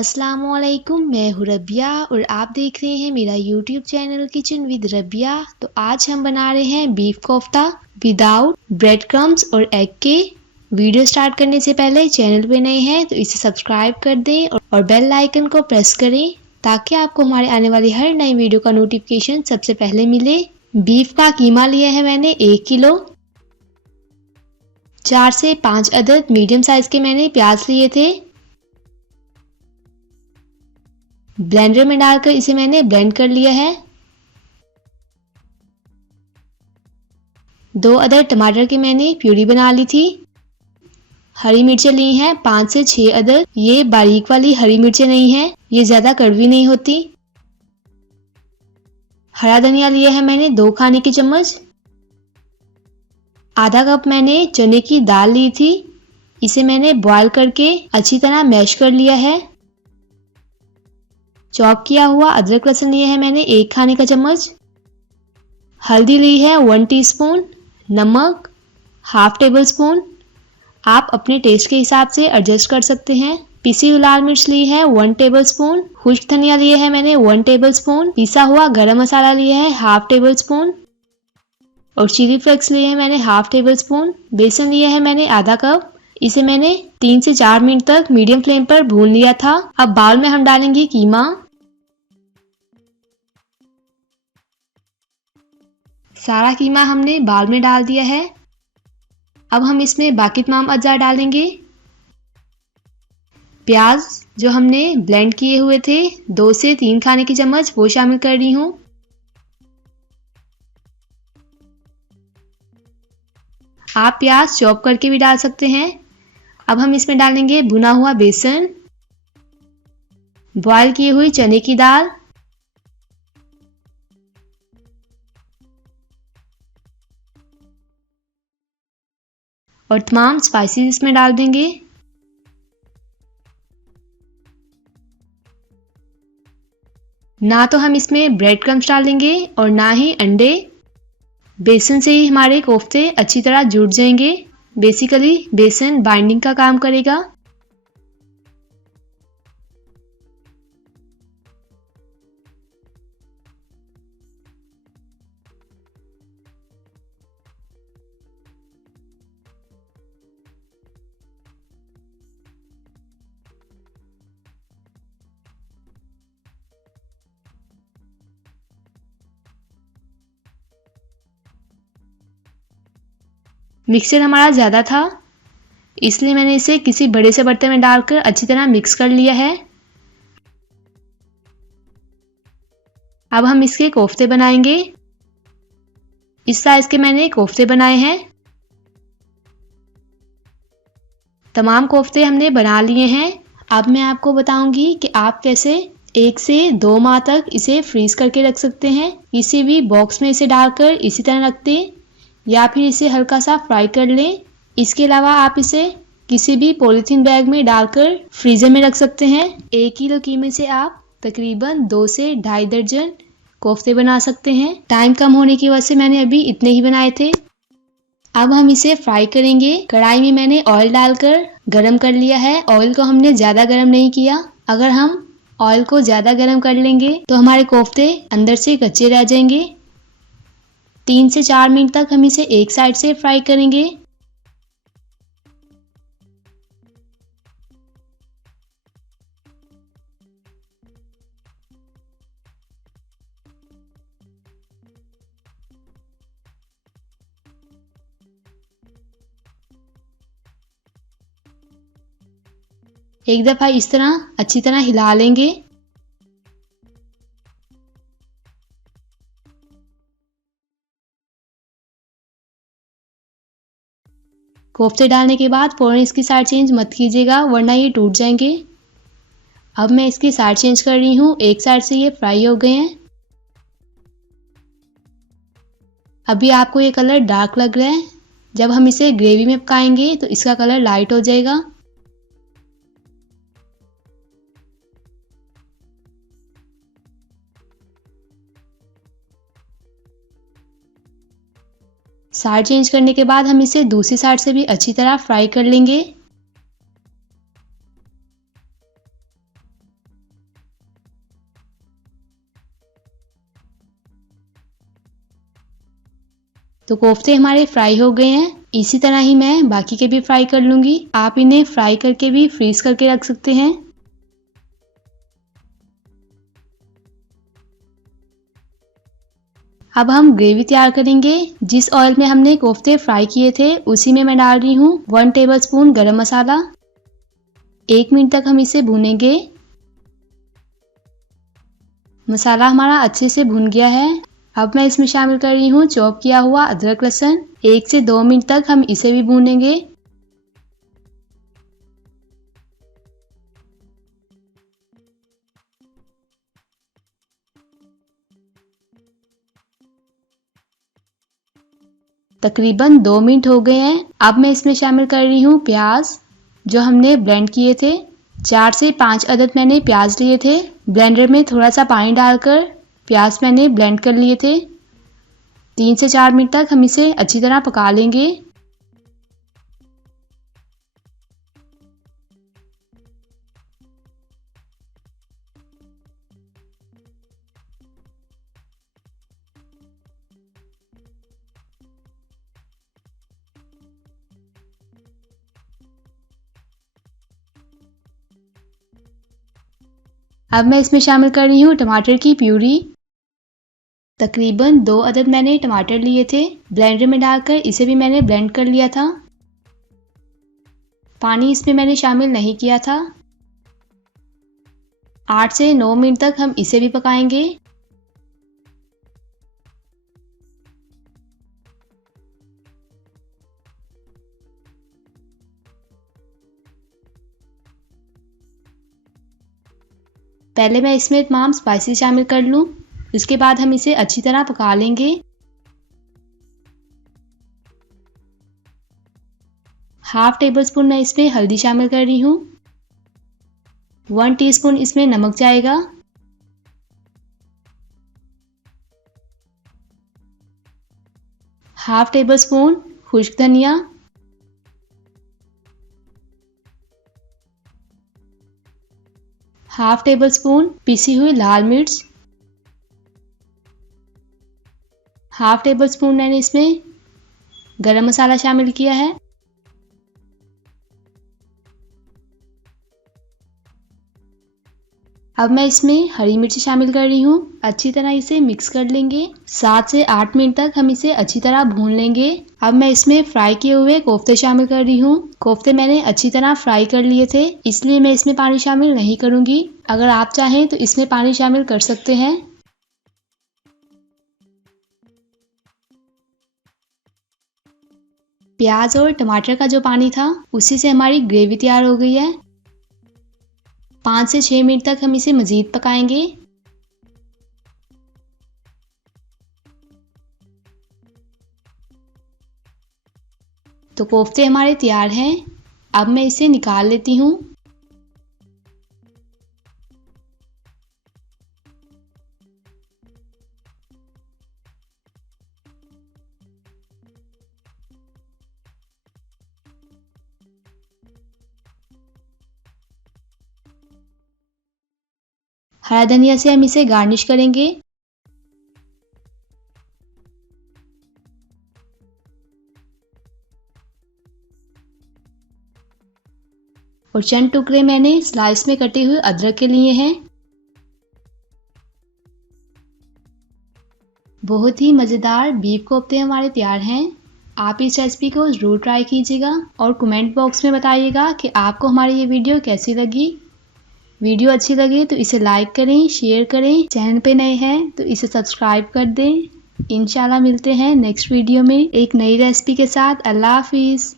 अस्सलामुअलैकुम, मैं हूँ रबिया और आप देख रहे हैं मेरा YouTube channel kitchen with Rabia. तो आज हम बना रहे हैं beef kofta without bread crumbs और एग के। वीडियो स्टार्ट करने से पहले चैनल पे नए हैं तो इसे सब्सक्राइब कर दें और बेल आइकन को प्रेस करें ताकि आपको हमारे आने वाली हर नई वीडियो का नोटिफिकेशन सबसे पहले मिले। बीफ का कीमा लिया है मैंने 1 किलो। 4 से 5 अदद मीडियम साइज के मैंने प्याज लिए थे। ब्लेंडर में डालकर इसे मैंने ब्लेंड कर लिया है। 2 अदद टमाटर की मैंने प्यूरी बना ली थी। हरी मिर्चें ली हैं 5 से 6 अदद। ये बारीक वाली हरी मिर्चें नहीं है, ये ज्यादा कड़वी नहीं होती। हरा धनिया लिया है मैंने 2 खाने के चम्मच। आधा कप मैंने चने की दाल ली थी, इसे मैंने बॉईल करके अच्छी तरह मैश कर लिया है। चॉप किया हुआ अदरक लहसुन लिया है मैंने 1 खाने का चम्मच। हल्दी ली है 1 टीस्पून। नमक हाफ टेबल स्पून। आप अपने टेस्ट के हिसाब से एडजस्ट कर सकते हैं। पिसी हुई लाल मिर्च ली है 1 टेबल स्पून। खुश्क धनिया लिए है मैंने 1 टेबल स्पून। पिसा हुआ गरम मसाला लिया है हाफ टेबल स्पून और चिली फ्लेक्स लिए है मैंने हाफ टेबल स्पून। बेसन लिया है मैंने आधा कप। इसे मैंने 3 से 4 मिनट तक मीडियम फ्लेम पर भून लिया था। अब बाउल में हम डालेंगे कीमा। सारा कीमा हमने बाउल में डाल दिया है। अब हम इसमें बाकी तमाम अज्जा डालेंगे। प्याज जो हमने ब्लेंड किए हुए थे 2 से 3 खाने की चम्मच वो शामिल कर रही हूँ। आप प्याज चॉप करके भी डाल सकते हैं। अब हम इसमें डालेंगे भुना हुआ बेसन, बॉयल की हुई चने की दाल, और तमाम स्पाइसेस इसमें डाल देंगे। ना तो हम इसमें ब्रेड क्रम्स डालेंगे और ना ही अंडे। बेसन से ही हमारे कोफ्ते अच्छी तरह जुड़ जाएंगे। बेसिकली बेसन बाइंडिंग का काम करेगा। मिक्सचर हमारा ज़्यादा था इसलिए मैंने इसे किसी बड़े से बर्तन में डालकर अच्छी तरह मिक्स कर लिया है। अब हम इसके कोफ्ते बनाएंगे। इस साइज के मैंने कोफ्ते बनाए हैं। तमाम कोफ्ते हमने बना लिए हैं। अब मैं आपको बताऊंगी कि आप कैसे 1 से 2 माह तक इसे फ्रीज करके रख सकते हैं। किसी भी बॉक्स में इसे डालकर इसी तरह रख दें या फिर इसे हल्का सा फ्राई कर लें। इसके अलावा आप इसे किसी भी पॉलीथीन बैग में डालकर फ्रीजर में रख सकते हैं। 1 किलो कीमे से आप तकरीबन 2 से ढाई दर्जन कोफ्ते बना सकते हैं। टाइम कम होने की वजह से मैंने अभी इतने ही बनाए थे। अब हम इसे फ्राई करेंगे। कढ़ाई में मैंने ऑयल डालकर गरम कर लिया है। ऑयल को हमने ज़्यादा गरम नहीं किया। अगर हम ऑयल को ज़्यादा गरम कर लेंगे तो हमारे कोफ्ते अंदर से कच्चे रह जाएंगे। 3 से 4 मिनट तक हम इसे एक साइड से फ्राई करेंगे। एक दफा इस तरह अच्छी तरह हिला लेंगे। कोफ्ते डालने के बाद फौरन इसकी साइड चेंज मत कीजिएगा वरना ये टूट जाएंगे। अब मैं इसकी साइड चेंज कर रही हूँ। एक साइड से ये फ्राई हो गए हैं। अभी आपको ये कलर डार्क लग रहा है। जब हम इसे ग्रेवी में पकाएंगे तो इसका कलर लाइट हो जाएगा। साइड चेंज करने के बाद हम इसे दूसरी साइड से भी अच्छी तरह फ्राई कर लेंगे। तो कोफ्ते हमारे फ्राई हो गए हैं। इसी तरह ही मैं बाकी के भी फ्राई कर लूंगी। आप इन्हें फ्राई करके भी फ्रीज करके रख सकते हैं। अब हम ग्रेवी तैयार करेंगे। जिस ऑयल में हमने कोफ्ते फ्राई किए थे उसी में मैं डाल रही हूँ 1 टेबलस्पून गरम मसाला। 1 मिनट तक हम इसे भूनेंगे। मसाला हमारा अच्छे से भुन गया है। अब मैं इसमें शामिल कर रही हूँ चॉप किया हुआ अदरक लहसुन। 1 से 2 मिनट तक हम इसे भी भूनेंगे। तकरीबन 2 मिनट हो गए हैं। अब मैं इसमें शामिल कर रही हूँ प्याज जो हमने ब्लेंड किए थे। 4 से 5 अदद मैंने प्याज लिए थे। ब्लेंडर में थोड़ा सा पानी डालकर प्याज मैंने ब्लेंड कर लिए थे। 3 से 4 मिनट तक हम इसे अच्छी तरह पका लेंगे। अब मैं इसमें शामिल कर रही हूँ टमाटर की प्यूरी। तकरीबन 2 अदद मैंने टमाटर लिए थे। ब्लेंडर में डालकर इसे भी मैंने ब्लेंड कर लिया था। पानी इसमें मैंने शामिल नहीं किया था। 8 से 9 मिनट तक हम इसे भी पकाएंगे। पहले मैं इसमें तमाम स्पाइसेस शामिल कर लूं, इसके बाद हम इसे अच्छी तरह पका लेंगे। हाफ टेबल स्पून मैं इसमें हल्दी शामिल कर रही हूँ। 1 टीस्पून इसमें नमक जाएगा। हाफ टेबल स्पून खुश्क धनिया। हाफ टेबल स्पून पिसी हुई लाल मिर्च। हाफ टेबल स्पून मैंने इसमें गरम मसाला शामिल किया है। अब मैं इसमें हरी मिर्च शामिल कर रही हूँ। अच्छी तरह इसे मिक्स कर लेंगे। 7 से 8 मिनट तक हम इसे अच्छी तरह भून लेंगे। अब मैं इसमें फ्राई किए हुए कोफ्ते शामिल कर रही हूँ। कोफ्ते मैंने अच्छी तरह फ्राई कर लिए थे, इसलिए मैं इसमें पानी शामिल नहीं करूंगी। अगर आप चाहें तो इसमें पानी शामिल कर सकते हैं। प्याज और टमाटर का जो पानी था उसी से हमारी ग्रेवी तैयार हो गई है। 5 से 6 मिनट तक हम इसे मजीद पकाएंगे। तो कोफ्ते हमारे तैयार हैं। अब मैं इसे निकाल लेती हूँ। हरा धनिया से हम इसे गार्निश करेंगे। और चंद टुकड़े मैंने स्लाइस में कटे हुए अदरक के लिए हैं। बहुत ही मज़ेदार बीफ कोफ्ते हमारे तैयार हैं। आप इस रेसिपी को ज़रूर ट्राई कीजिएगा और कमेंट बॉक्स में बताइएगा कि आपको हमारी ये वीडियो कैसी लगी। वीडियो अच्छी लगे तो इसे लाइक करें, शेयर करें। चैनल पे नए हैं तो इसे सब्सक्राइब कर दें। इंशाल्लाह मिलते हैं नेक्स्ट वीडियो में एक नई रेसिपी के साथ। अल्लाह हाफिज़।